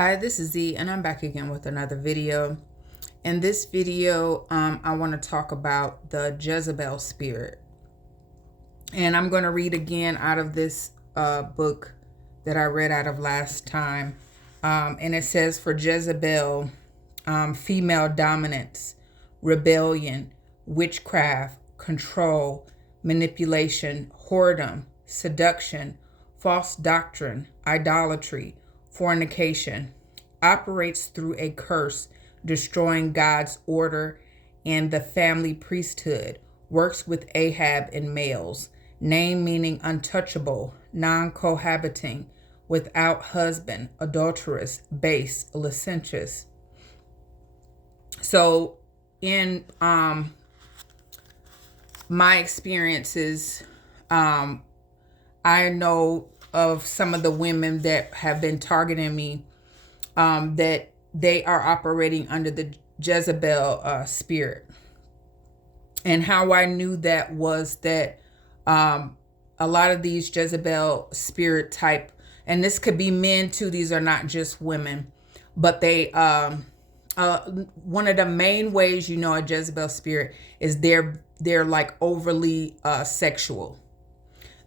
Hi, this is Z, and I'm back again with another video. In this video, I want to talk about the Jezebel spirit. And I'm going to read again out of this book that I read out of last time. And it says, for Jezebel, female dominance, rebellion, witchcraft, control, manipulation, whoredom, seduction, false doctrine, idolatry, fornication, operates through a curse, destroying God's order and the family priesthood, works with Ahab and males, name meaning untouchable, non-cohabiting, without husband, adulterous, base, licentious. So in my experiences, I know of some of the women that have been targeting me, that they are operating under the Jezebel spirit. And how I knew that was that a lot of these Jezebel spirit type, and this could be men too, these are not just women, but they one of the main ways you know a Jezebel spirit is they're like overly sexual.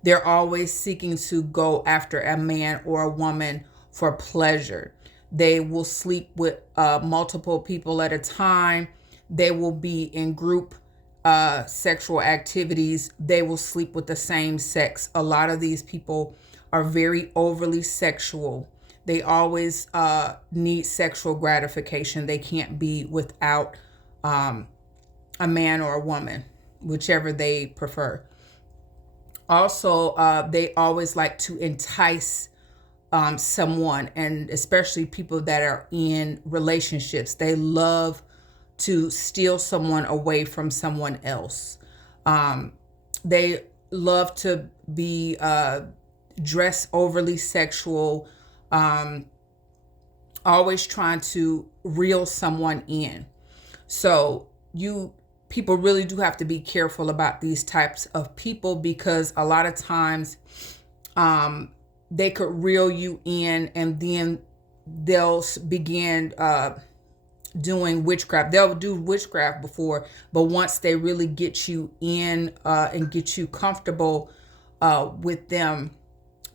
They're always seeking to go after a man or a woman for pleasure. They will sleep with multiple people at a time. They will be in group sexual activities. They will sleep with the same sex. A lot of these people are very overly sexual. They always need sexual gratification. They can't be without a man or a woman, whichever they prefer. Also, they always like to entice someone, and especially people that are in relationships. They love to steal someone away from someone else. They love to be dressed overly sexual, always trying to reel someone in. So people really do have to be careful about these types of people, because a lot of times they could reel you in, and then they'll begin doing witchcraft. They'll do witchcraft before, but once they really get you in and get you comfortable with them,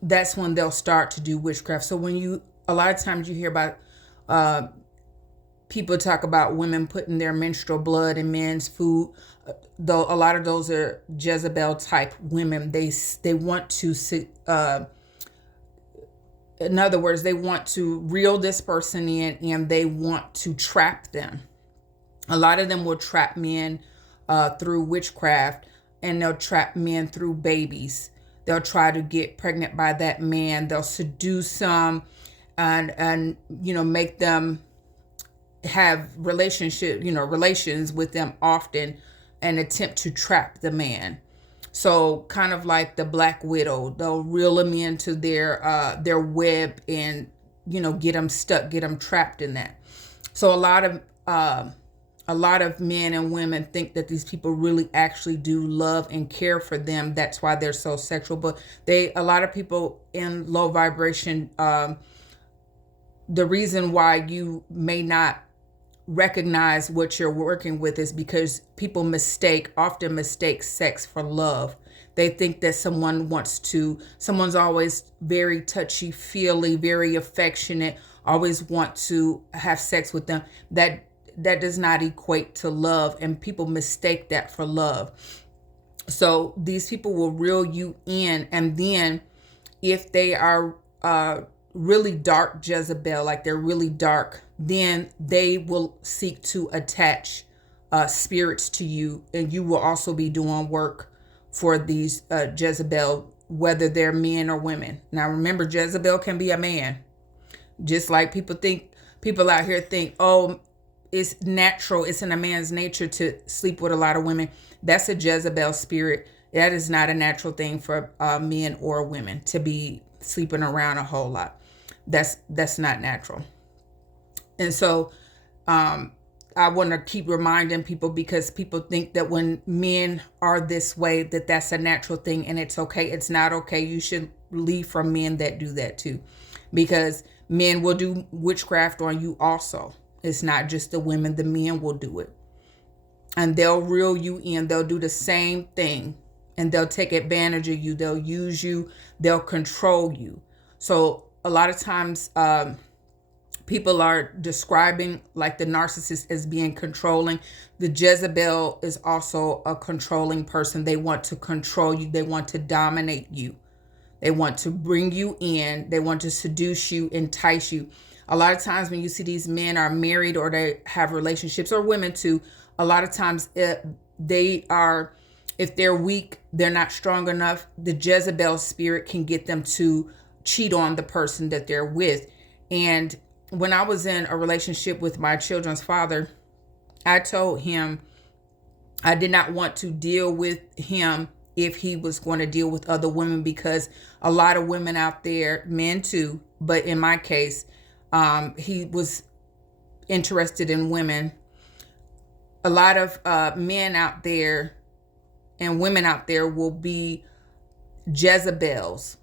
that's when they'll start to do witchcraft. So a lot of times you hear about people talk about women putting their menstrual blood in men's food. Though a lot of those are Jezebel type women. They want to in other words, they want to reel this person in, and they want to trap them. A lot of them will trap men through witchcraft, and they'll trap men through babies. They'll try to get pregnant by that man. They'll seduce them and make them have relations with them often, and attempt to trap the man. So kind of like the Black Widow, they'll reel them into their web and get them stuck, get them trapped in that. So a lot of men and women think that these people really actually do love and care for them. That's why they're so sexual. But a lot of people in low vibration, the reason why you may not recognize what you're working with is because people often mistake sex for love. They think that someone's always very touchy-feely, very affectionate, always want to have sex with them. That does not equate to love, and people mistake that for love. So these people will reel you in, and then if they are really dark Jezebel, like they're really dark, then they will seek to attach spirits to you, and you will also be doing work for these Jezebel, whether they're men or women. Now remember, Jezebel can be a man. Just like people out here think, oh, it's natural, it's in a man's nature to sleep with a lot of women. That's a Jezebel spirit. That is not a natural thing for men or women to be sleeping around a whole lot. That's not natural. And so I want to keep reminding people, because people think that when men are this way, that's a natural thing, and it's okay. It's not okay. You should leave from men that do that too. because men will do witchcraft on you also. It's not just the women, the men will do it. And they'll reel you in. They'll do the same thing. And they'll take advantage of you. They'll use you. They'll control you. So a lot of times people are describing like the narcissist as being controlling. The Jezebel is also a controlling person. They want to control you. They want to dominate you. They want to bring you in. They want to seduce you, entice you. A lot of times when you see these men are married or they have relationships, or women too, a lot of times they are, if they're weak, they're not strong enough, the Jezebel spirit can get them to cheat on the person that they're with. And when I was in a relationship with my children's father, I told him I did not want to deal with him if he was going to deal with other women, because a lot of women out there, men too, but in my case, he was interested in women. A lot of men out there and women out there will be Jezebels.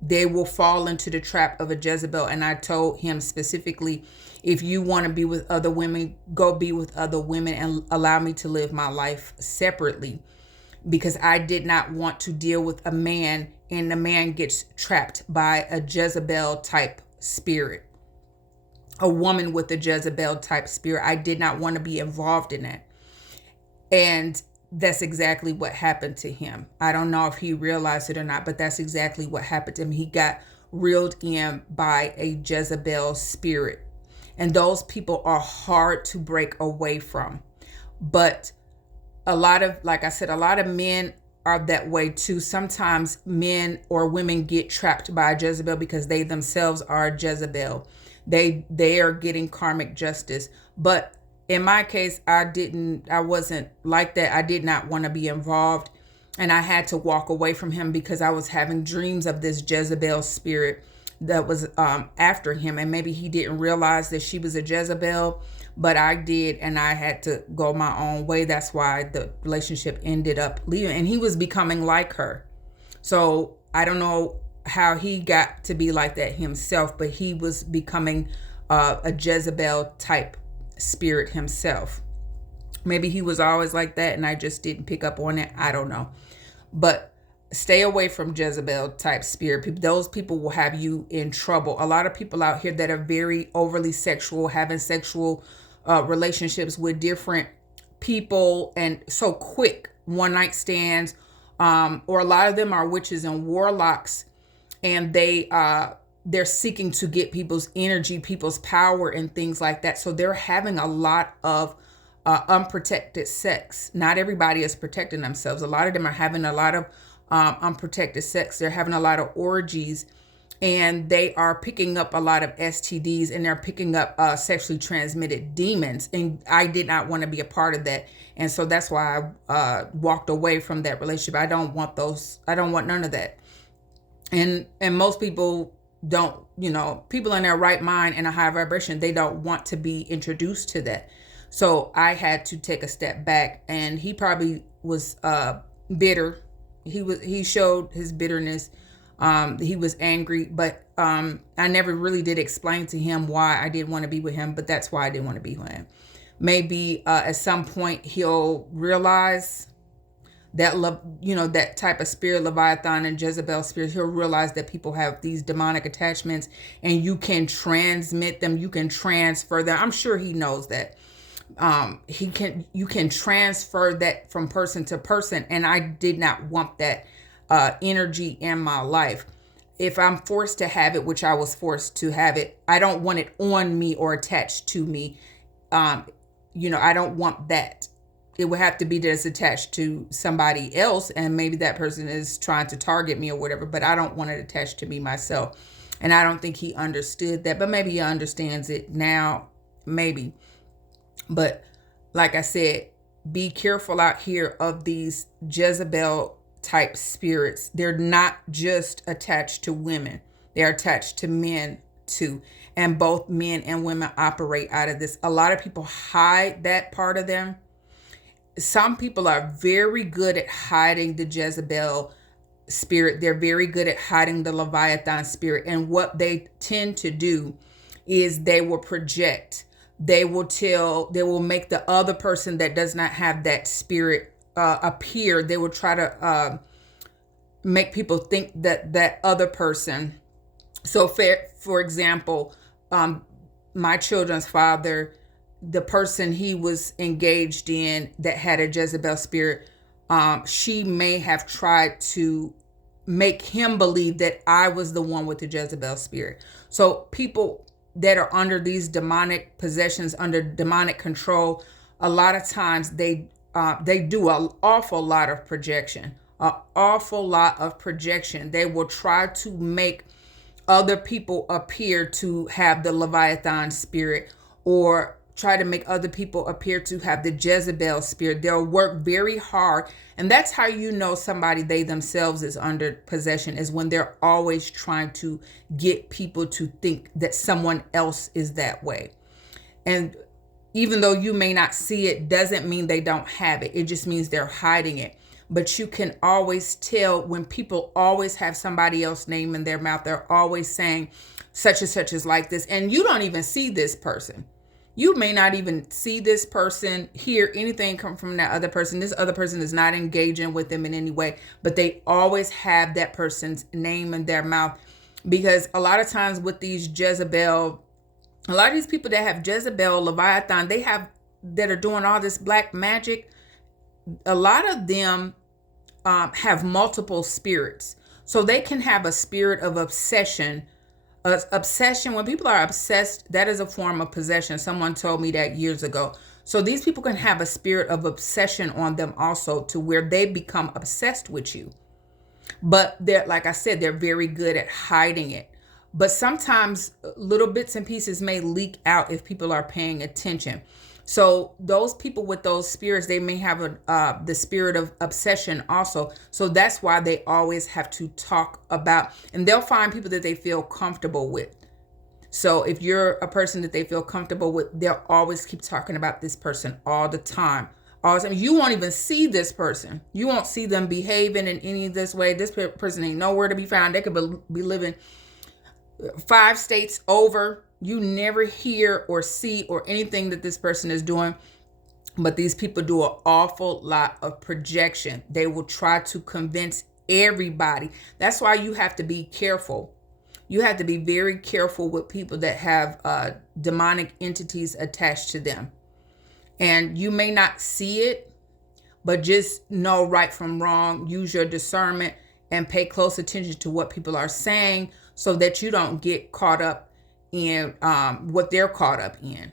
They will fall into the trap of a Jezebel. And I told him specifically, if you want to be with other women, go be with other women and allow me to live my life separately, because I did not want to deal with a man and the man gets trapped by a Jezebel type spirit, a woman with a Jezebel type spirit. I did not want to be involved in that. And that's exactly what happened to him. I don't know if he realized it or not, but that's exactly what happened to him. He got reeled in by a Jezebel spirit. And those people are hard to break away from. But a lot of, like I said, a lot of men are that way too. Sometimes men or women get trapped by a Jezebel because they themselves are a Jezebel. They are getting karmic justice. But in my case, I wasn't like that. I did not want to be involved. And I had to walk away from him because I was having dreams of this Jezebel spirit that was after him. And maybe he didn't realize that she was a Jezebel, but I did. And I had to go my own way. That's why the relationship ended up leaving. And he was becoming like her. So I don't know how he got to be like that himself, but he was becoming a Jezebel type spirit himself. Maybe he was always like that and I just didn't pick up on it. I don't know. But stay away from Jezebel type spirit. Those people will have you in trouble. A lot of people out here that are very overly sexual, having sexual relationships with different people, and so quick one night stands, or a lot of them are witches and warlocks, and they're seeking to get people's energy, people's power, and things like that. So they're having a lot of unprotected sex. Not everybody is protecting themselves. A lot of them are having a lot of unprotected sex. They're having a lot of orgies, and they are picking up a lot of STDs, and they're picking up sexually transmitted demons. And I did not want to be a part of that. And so that's why I walked away from that relationship. I don't want those. I don't want none of that. And most people don't, people in their right mind and a high vibration, they don't want to be introduced to that. So I had to take a step back, and he probably was bitter. He showed his bitterness. He was angry, but I never really did explain to him why I didn't want to be with him, but that's why I didn't want to be with him. Maybe at some point he'll realize that that type of spirit, Leviathan and Jezebel spirit, he'll realize that people have these demonic attachments and you can transmit them, you can transfer them. I'm sure he knows that. You can transfer that from person to person, and I did not want that energy in my life. If I'm forced to have it, which I was forced to have it, I don't want it on me or attached to me. I don't want that. It would have to be that it's attached to somebody else, and maybe that person is trying to target me or whatever, but I don't want it attached to me myself. And I don't think he understood that, but maybe he understands it now, maybe. But like I said, be careful out here of these Jezebel type spirits. They're not just attached to women. They're attached to men too. And both men and women operate out of this. A lot of people hide that part of them. Some people are very good at hiding the Jezebel spirit. They're very good at hiding the Leviathan spirit. And what they tend to do is they will project. They will make the other person that does not have that spirit appear. They will try to make people think that that other person. So for example, my children's father, the person he was engaged in that had a Jezebel spirit, she may have tried to make him believe that I was the one with the Jezebel spirit. So people that are under these demonic possessions, under demonic control, a lot of times they do an awful lot of projection. An awful lot of projection. They will try to make other people appear to have the Leviathan spirit, or try to make other people appear to have the Jezebel spirit. They'll work very hard. And that's how you know somebody, they themselves, is under possession, is when they're always trying to get people to think that someone else is that way. And even though you may not see it, doesn't mean they don't have it. It just means they're hiding it. But you can always tell when people always have somebody else's name in their mouth. They're always saying such and such is like this. And you don't even see this person. You may not even see this person, hear anything come from that other person. This other person is not engaging with them in any way, but they always have that person's name in their mouth. Because a lot of times with these Jezebel, a lot of these people that have Jezebel, Leviathan, that are doing all this black magic, a lot of them have multiple spirits. So they can have a spirit of obsession. Obsession, when people are obsessed, that is a form of possession. Someone told me that years ago. So these people can have a spirit of obsession on them also, to where they become obsessed with you. But they're, like I said, they're very good at hiding it. But sometimes little bits and pieces may leak out if people are paying attention. So those people with those spirits, they may have the spirit of obsession also. So that's why they always have to talk about, and they'll find people that they feel comfortable with. So if you're a person that they feel comfortable with, they'll always keep talking about this person all the time. All the time. You won't even see this person. You won't see them behaving in any of this way. This person ain't nowhere to be found. They could be living 5 states over. You never hear or see or anything that this person is doing. But these people do an awful lot of projection. They will try to convince everybody. That's why you have to be careful. You have to be very careful with people that have demonic entities attached to them. And you may not see it, but just know right from wrong. Use your discernment and pay close attention to what people are saying, so that you don't get caught up in what they're caught up in,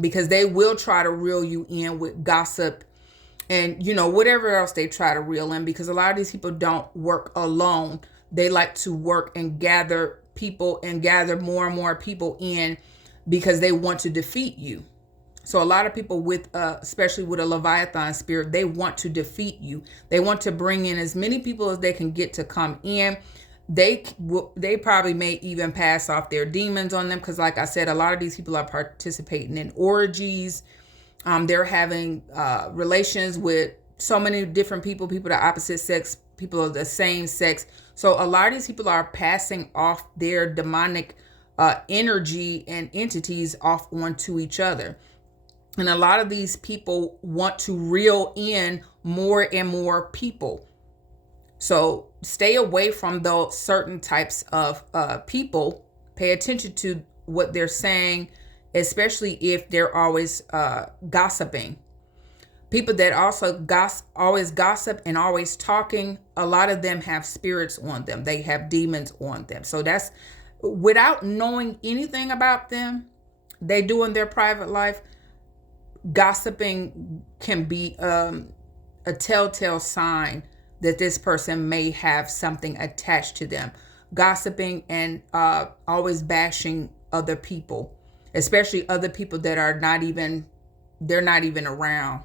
because they will try to reel you in with gossip and, whatever else they try to reel in, because a lot of these people don't work alone. They like to work and gather people and gather more and more people in, because they want to defeat you. So a lot of people with, especially with a Leviathan spirit, they want to defeat you. They want to bring in as many people as they can get to come in. They probably may even pass off their demons on them, because like I said, a lot of these people are participating in orgies. They're having relations with so many different people of the opposite sex, people of the same sex. So a lot of these people are passing off their demonic energy and entities off onto each other. And a lot of these people want to reel in more and more people. So stay away from those certain types of people. Pay attention to what they're saying, especially if they're always gossiping. People that also always gossip and always talking, a lot of them have spirits on them. They have demons on them. So that's, without knowing anything about them, they do in their private life, gossiping can be a telltale sign that this person may have something attached to them. Gossiping and always bashing other people, especially other people that are not even around.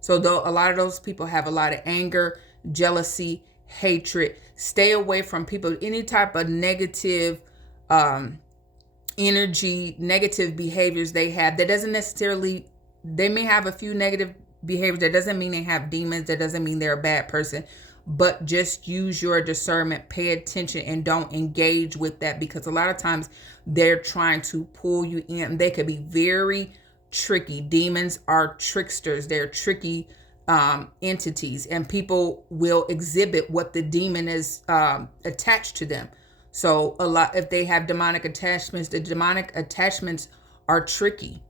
So though a lot of those people have a lot of anger, jealousy, hatred. Stay away from people, any type of negative energy, negative behaviors they have. That doesn't necessarily, they may have a few negative behaviors. That doesn't mean they have demons. That doesn't mean they're a bad person. but just use your discernment, pay attention, and don't engage with that, because a lot of times they're trying to pull you in. They could be very tricky. Demons are tricksters. They're tricky entities, and people will exhibit what the demon is attached to them. So a lot, if they have demonic attachments, the demonic attachments are tricky.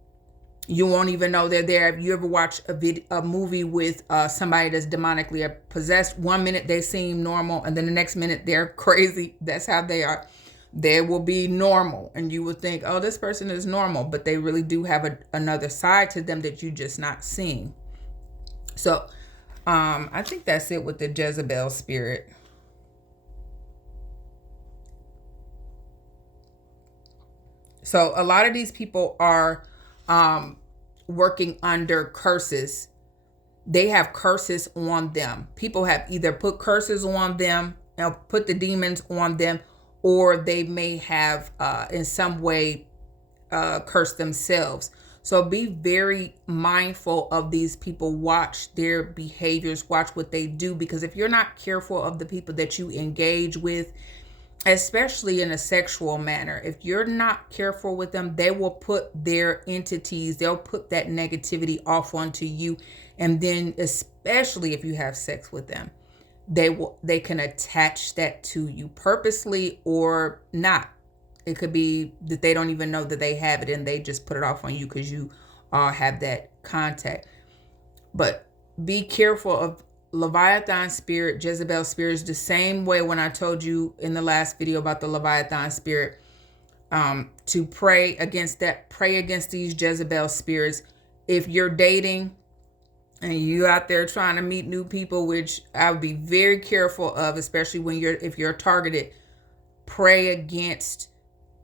You won't even know they're there. If you ever watch a movie with somebody that's demonically possessed, one minute they seem normal, and then the next minute they're crazy. That's how they are. They will be normal, and you would think, oh, this person is normal, but they really do have another side to them that you just not seeing. So I think that's it with the Jezebel spirit. So a lot of these people are working under curses. They have curses on them. People have either put curses on them, put the demons on them, or they may have in some way cursed themselves. So be very mindful of these people. Watch their behaviors, watch what they do, because if you're not careful of the people that you engage with, especially in a sexual manner, if you're not careful with them, they will put their entities, they'll put that negativity off onto you. And then especially if you have sex with them, they can attach that to you purposely or not. It could be that they don't even know that they have it, and they just put it off on you because you have that contact. But be careful of Leviathan spirit, Jezebel spirits, the same way when I told you in the last video about the Leviathan spirit, to pray against that, pray against these Jezebel spirits. If you're dating and you out there trying to meet new people, which I would be very careful of, especially when if you're targeted, pray against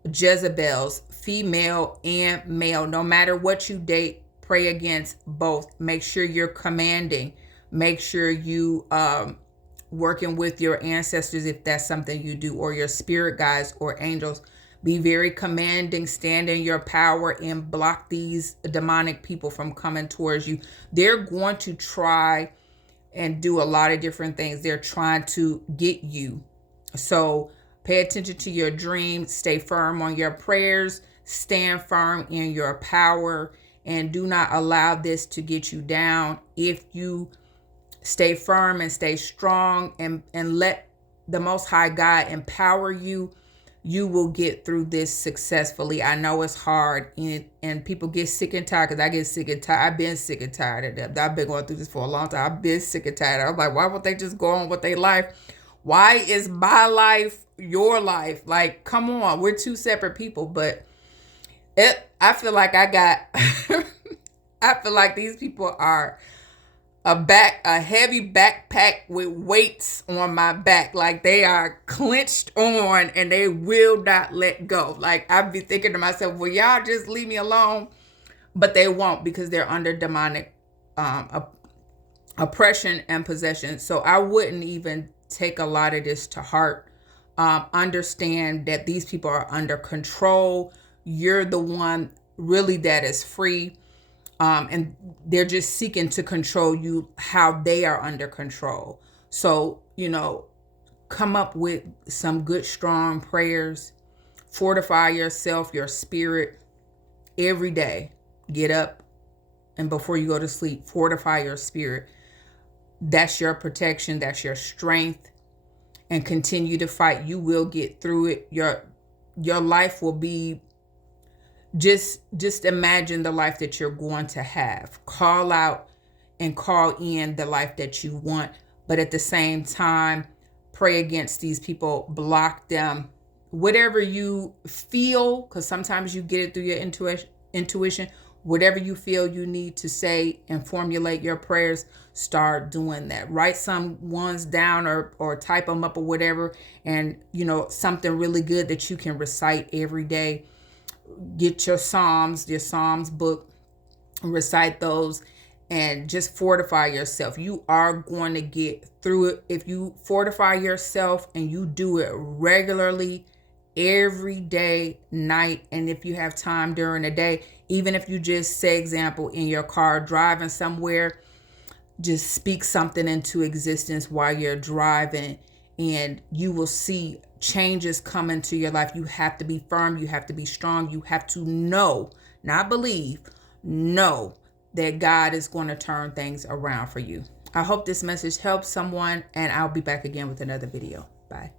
Jezebels, female and male. No matter what you date, pray against both. Make sure you're commanding. Make sure you working with your ancestors if that's something you do, or your spirit guides or angels. Be very commanding, stand in your power, and block these demonic people from coming towards you. They're going to try and do a lot of different things. They're trying to get you. So pay attention to your dreams, stay firm on your prayers, stand firm in your power, and do not allow this to get you down. If you stay firm and stay strong and let the Most High God empower you, you will get through this successfully. I know it's hard, and people get sick and tired, because I get sick and tired. I've been sick and tired of that. I've been going through this for a long time. I've been sick and tired. I'm like, why won't they just go on with their life? Why is my life your life? Like, come on, we're two separate people. But I feel like I feel like these people are a heavy backpack with weights on my back. Like, they are clenched on and they will not let go. Like, I'd be thinking to myself, well, y'all just leave me alone. But they won't, because they're under demonic oppression and possession. So I wouldn't even take a lot of this to heart. Understand that these people are under control. You're the one really that is free. And they're just seeking to control you how they are under control. So, come up with some good, strong prayers. Fortify yourself, your spirit every day. Get up, and before you go to sleep, fortify your spirit. That's your protection. That's your strength. And continue to fight. You will get through it. Your life will be, just imagine the life that you're going to have. Call out and call in the life that you want. But at the same time, pray against these people. Block them. Whatever you feel, because sometimes you get it through your intuition. Whatever you feel you need to say and formulate your prayers, start doing that. Write some ones down or type them up or whatever. And, something really good that you can recite every day. Get your Psalms book, recite those, and just fortify yourself. You are going to get through it if you fortify yourself and you do it regularly, every day, night, and if you have time during the day, even if you just say, example, in your car driving somewhere, just speak something into existence while you're driving, and you will see changes come into your life. You have to be firm. You have to be strong. You have to know, not believe, know that God is going to turn things around for you. I hope this message helps someone, and I'll be back again with another video. Bye.